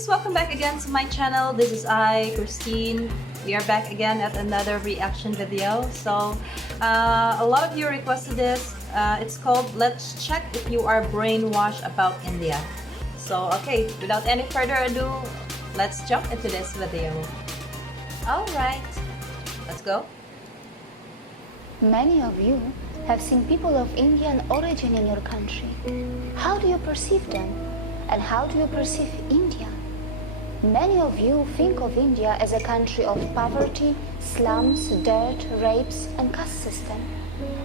guys, welcome back again to my channel. This is Christine. We are back again at another reaction video. So a lot of you requested this. It's called Let's Check If You Are Brainwashed About India. So okay, without any further ado, let's jump into this video. Alright, let's go. Many of you have seen people of Indian origin in your country. How do you perceive them? And how do you perceive India? Many of you think of India as a country of poverty, slums, dirt, rapes, and caste system.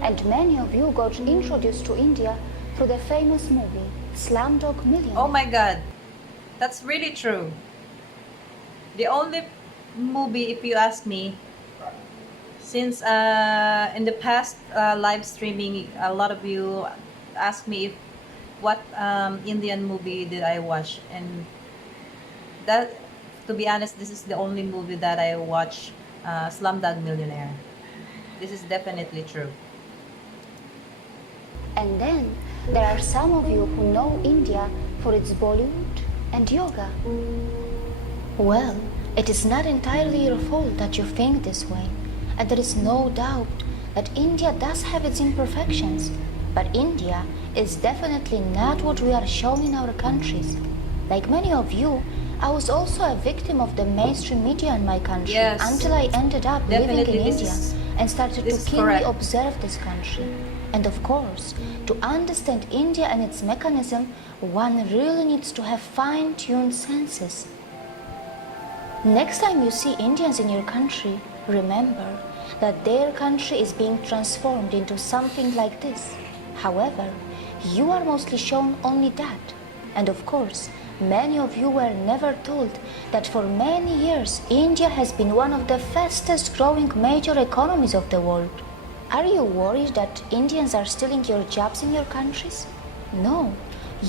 And many of you got introduced to India through the famous movie Slumdog Millionaire. Oh my god, that's really true. The only movie, if you ask me, since in the past live streaming, a lot of you asked me if what Indian movie did I watch, and that, to be honest, this is the only movie that I watch, Slumdog Millionaire. This is definitely true. And then there are some of you who know India for its Bollywood and yoga. Well, it is not entirely your fault that you think this way, and there is no doubt that India does have its imperfections, but India is definitely not what we are shown in our countries. Like many of you, I was also a victim of the mainstream media in my country, until I ended up living in India and started to keenly observe this country. And of course, to understand India and its mechanism, one really needs to have fine-tuned senses. Next time you see Indians in your country, remember that their country is being transformed into something like this. However, you are mostly shown only that. And of course, many of you were never told that for many years India has been one of the fastest growing major economies of the world. Are you worried that Indians are stealing your jobs in your countries? No,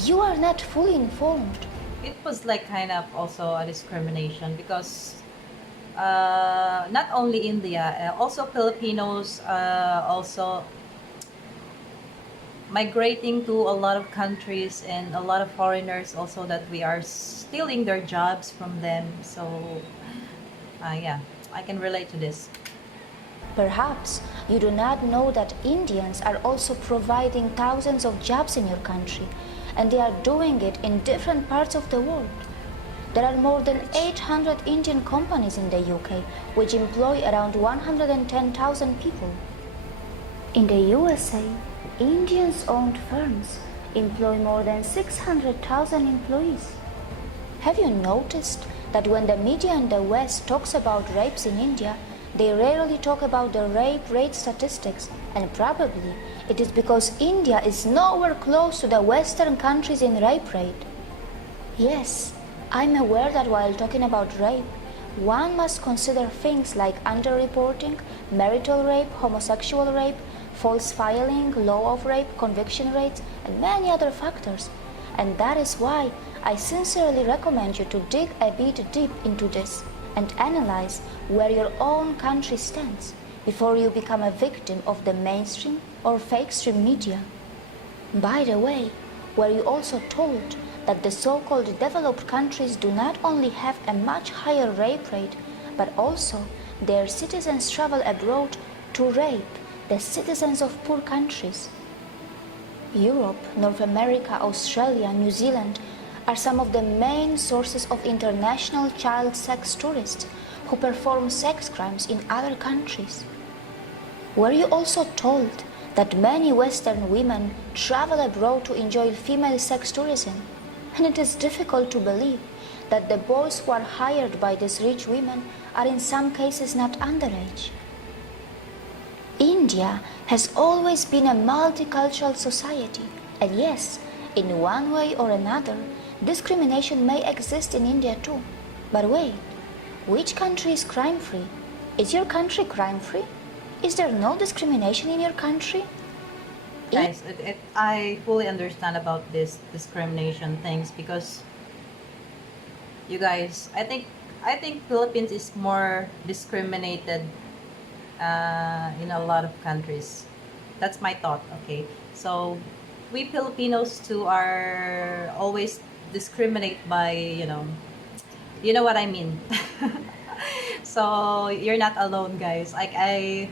you are not fully informed. It was like kind of also a discrimination because not only India, also Filipinos also migrating to a lot of countries, and a lot of foreigners also, that we are stealing their jobs from them. So yeah, I can relate to this. Perhaps you do not know that Indians are also providing thousands of jobs in your country, and they are doing it in different parts of the world. There are more than 800 Indian companies in the UK, which employ around 110,000 people. In the USA, Indians-owned firms employ more than 600,000 employees. Have you noticed that when the media in the West talks about rapes in India, they rarely talk about the rape rate statistics, and probably it is because India is nowhere close to the Western countries in rape rate. Yes, I'm aware that while talking about rape, one must consider things like underreporting, marital rape, homosexual rape, false filing, law of rape, conviction rates, and many other factors. And that is why I sincerely recommend you to dig a bit deep into this and analyze where your own country stands before you become a victim of the mainstream or fake stream media. By the way, were you also told that the so-called developed countries do not only have a much higher rape rate, but also their citizens travel abroad to rape the citizens of poor countries? Europe, North America, Australia, New Zealand are some of the main sources of international child sex tourists who perform sex crimes in other countries. Were you also told that many Western women travel abroad to enjoy female sex tourism? And it is difficult to believe that the boys who are hired by these rich women are in some cases not underage. India has always been a multicultural society, and yes, in one way or another, discrimination may exist in India too. But wait, which country is crime-free? Is your country crime-free? Is there no discrimination in your country? Guys, I fully understand about this discrimination things, because you guys, I think Philippines is more discriminated in a lot of countries. That's my thought. Okay, so we Filipinos too are always discriminate by, You know what I mean? So you're not alone, guys. I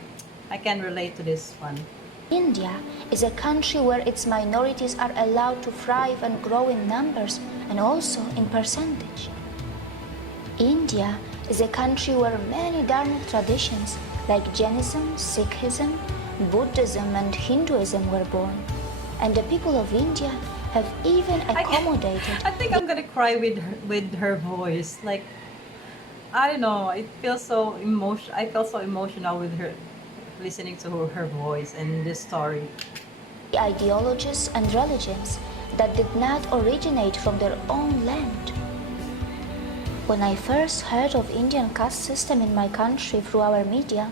can relate to this one. India is a country where its minorities are allowed to thrive and grow in numbers and also in percentage. India is a country where many dharmic traditions like Jainism, Sikhism, Buddhism and Hinduism were born. And the people of India have even accommodated. I think I'm gonna cry with her voice. Like, I don't know. It feels so emotion. I felt so emotional with her, listening to her voice and this story. Ideologies and religions that did not originate from their own land. When I first heard of Indian caste system in my country through our media,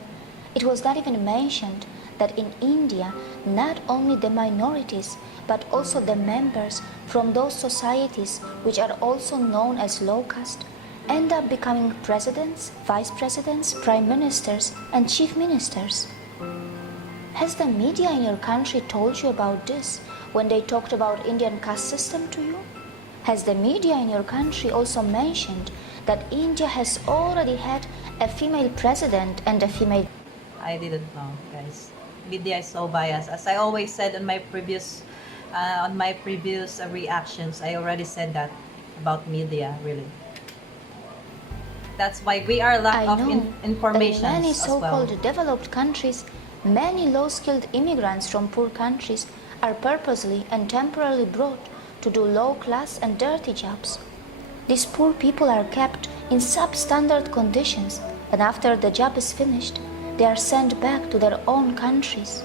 it was not even mentioned that in India, not only the minorities, but also the members from those societies which are also known as low caste, end up becoming presidents, vice presidents, prime ministers, and chief ministers. Has the media in your country told you about this when they talked about Indian caste system to you? Has the media in your country also mentioned that India has already had a female president and a female... I didn't know, guys. Media is so biased. As I always said on my previous reactions, I already said that about media, really. That's why we are lack of information that in many as so-called well. developed countries, many low-skilled immigrants from poor countries are purposely and temporarily brought to do low-class and dirty jobs. These poor people are kept in substandard conditions, and after the job is finished, they are sent back to their own countries.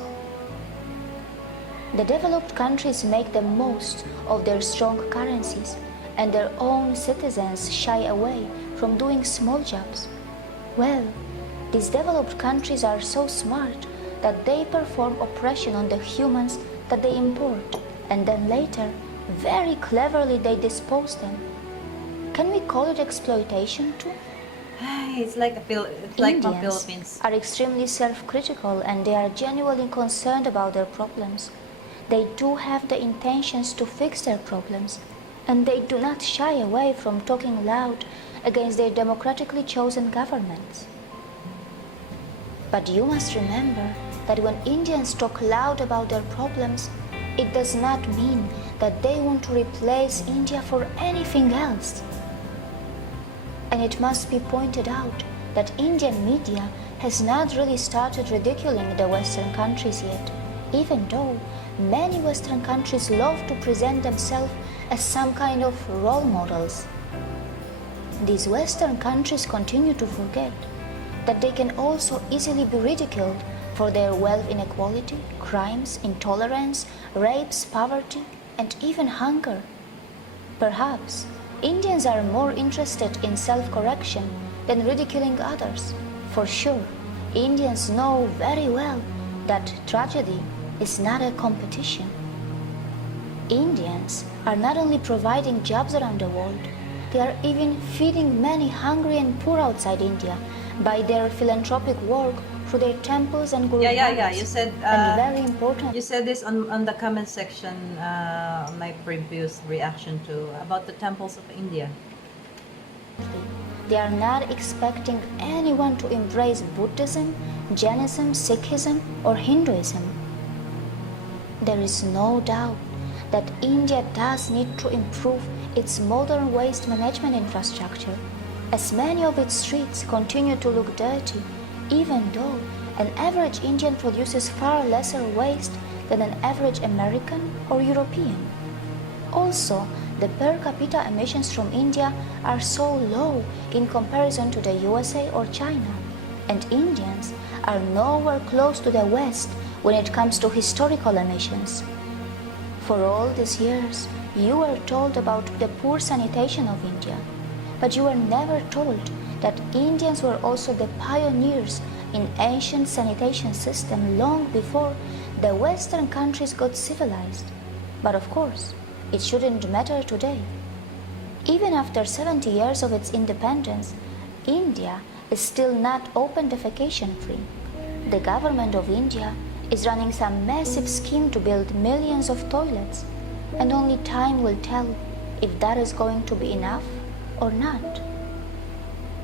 The developed countries make the most of their strong currencies, and their own citizens shy away from doing small jobs. Well, these developed countries are so smart that they perform oppression on the humans that they import, and then later, very cleverly they dispose them. Can we call it exploitation too? It's like from Indians Philippines. are extremely self-critical and they are genuinely concerned about their problems. They do have the intentions to fix their problems, and they do not shy away from talking loud against their democratically chosen governments. But you must remember that when Indians talk loud about their problems, it does not mean that they want to replace India for anything else. And it must be pointed out that Indian media has not really started ridiculing the Western countries yet, even though many Western countries love to present themselves as some kind of role models. These Western countries continue to forget that they can also easily be ridiculed for their wealth inequality, crimes, intolerance, rapes, poverty, and even hunger. Perhaps Indians are more interested in self-correction than ridiculing others. For sure, Indians know very well that tragedy is not a competition. Indians are not only providing jobs around the world, they are even feeding many hungry and poor outside India by their philanthropic work through their temples and gurudwaras. Yeah. You said and very important. You said this on the comment section on my previous reaction to about the temples of India. They are not expecting anyone to embrace Buddhism, Jainism, Sikhism, or Hinduism. There is no doubt that India does need to improve its modern waste management infrastructure, as many of its streets continue to look dirty, even though an average Indian produces far lesser waste than an average American or European. Also, the per capita emissions from India are so low in comparison to the USA or China, and Indians are nowhere close to the West when it comes to historical emissions. For all these years, you were told about the poor sanitation of India, but you were never told that Indians were also the pioneers in ancient sanitation system long before the Western countries got civilized. But of course, it shouldn't matter today. Even after 70 years of its independence, India is still not open defecation free. The government of India is running some massive scheme to build millions of toilets, and only time will tell if that is going to be enough or not.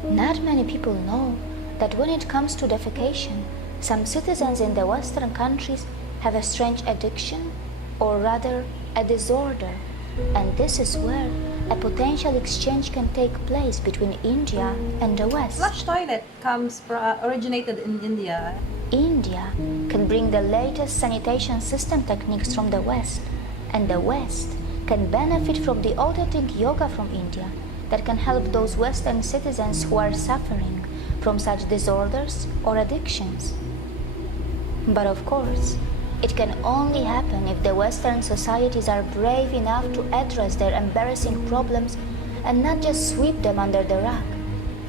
Not many people know that when it comes to defecation, some citizens in the Western countries have a strange addiction, or rather a disorder, and this is where a potential exchange can take place between India and the West. Flush toilet originated in India. India can bring the latest sanitation system techniques from the West, and the West can benefit from the authentic yoga from India that can help those Western citizens who are suffering from such disorders or addictions. But of course, it can only happen if the Western societies are brave enough to address their embarrassing problems and not just sweep them under the rug,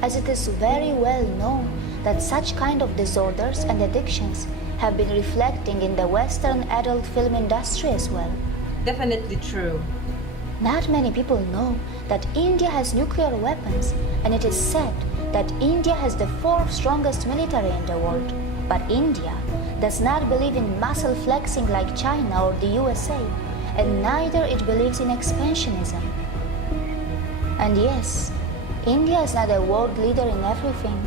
as it is very well known that such kind of disorders and addictions have been reflecting in the Western adult film industry as well. Definitely true. Not many people know that India has nuclear weapons, and it is said that India has the fourth strongest military in the world. But India does not believe in muscle flexing like China or the USA, and neither it believes in expansionism. And yes, India is not a world leader in everything.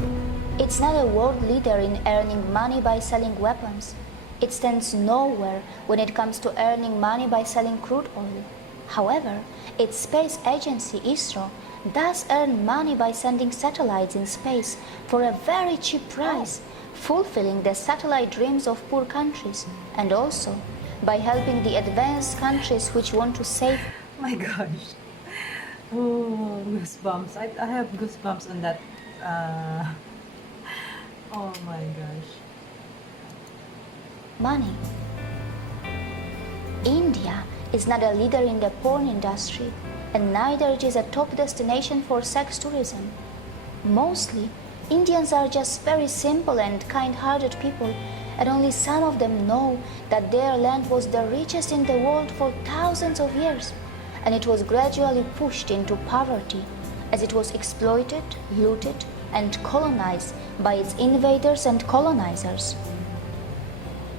It's not a world leader in earning money by selling weapons. It stands nowhere when it comes to earning money by selling crude oil. However, its space agency, ISRO, does earn money by sending satellites in space for a very cheap price, fulfilling the satellite dreams of poor countries, and also by helping the advanced countries which want to save. My gosh. Oh, goosebumps. I have goosebumps on that. Oh my gosh. Money. India is not a leader in the porn industry, and neither it is a top destination for sex tourism. Mostly, Indians are just very simple and kind-hearted people, and only some of them know that their land was the richest in the world for thousands of years, and it was gradually pushed into poverty as it was exploited, looted, and colonized by its invaders and colonizers.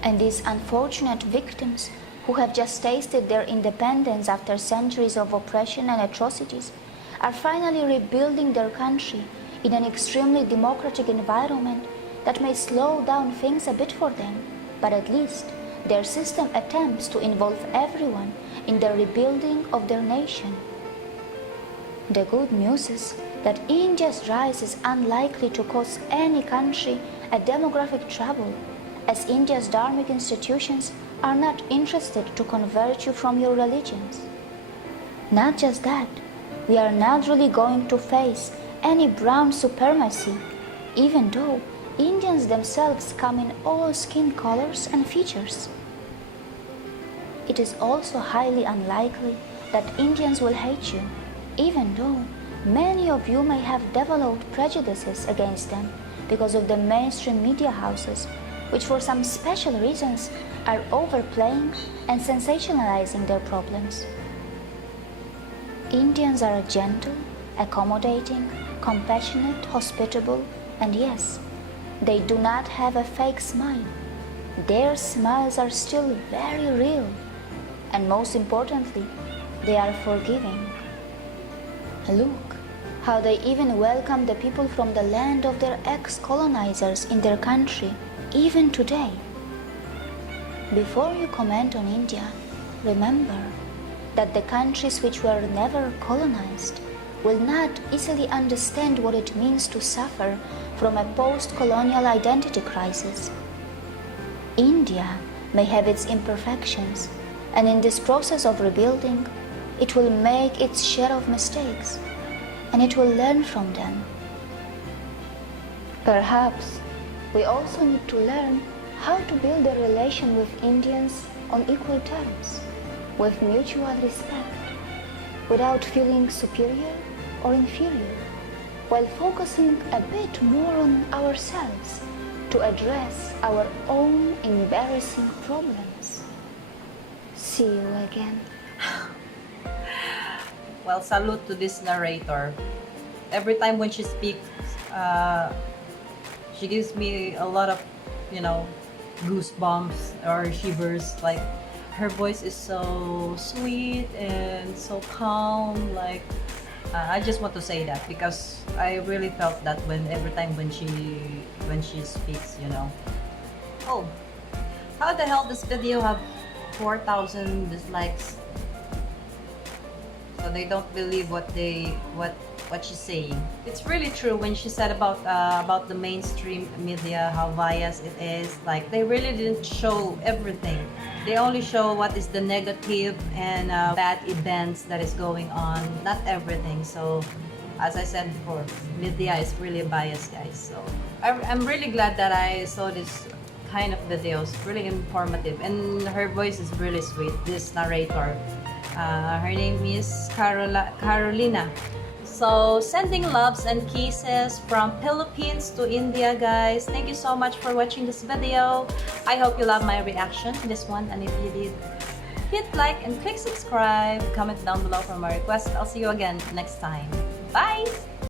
And these unfortunate victims who have just tasted their independence after centuries of oppression and atrocities are finally rebuilding their country in an extremely democratic environment that may slow down things a bit for them, but at least their system attempts to involve everyone in the rebuilding of their nation. The good news is that India's rise is unlikely to cause any country a demographic trouble, as India's dharmic institutions are not interested to convert you from your religions. Not just that, we are not really going to face any brown supremacy, even though Indians themselves come in all skin colors and features. It is also highly unlikely that Indians will hate you, even though many of you may have developed prejudices against them because of the mainstream media houses, which for some special reasons are overplaying and sensationalizing their problems. Indians are gentle, accommodating, compassionate, hospitable, and yes, they do not have a fake smile. Their smiles are still very real, and most importantly, they are forgiving. Look how they even welcome the people from the land of their ex-colonizers in their country, even today. Before you comment on India, remember that the countries which were never colonized will not easily understand what it means to suffer from a post-colonial identity crisis. India may have its imperfections, and in this process of rebuilding, it will make its share of mistakes, and it will learn from them. Perhaps we also need to learn how to build a relation with Indians on equal terms, with mutual respect, without feeling superior or inferior, while focusing a bit more on ourselves to address our own embarrassing problems. See you again. Well, salute to this narrator. Every time when she speaks, she gives me a lot of, goosebumps or shivers. Like, her voice is so sweet and so calm. Like, I just want to say that because I really felt that when every time when she speaks, you know. Oh, how the hell this video have 4,000 dislikes? So they don't believe what she's saying. It's really true when she said about the mainstream media, how biased it is. Like they really didn't show everything. They only show what is the negative and bad events that is going on, not everything. So as I said before, media is really biased, guys. So I'm really glad that I saw this kind of videos, really informative, and her voice is really sweet, this narrator. Her name is Carolina. So sending loves and kisses from Philippines to India, guys. Thank you so much for watching this video. I hope you love my reaction to this one, and if you did, hit like and click subscribe. Comment down below for more requests. I'll see you again next time. Bye!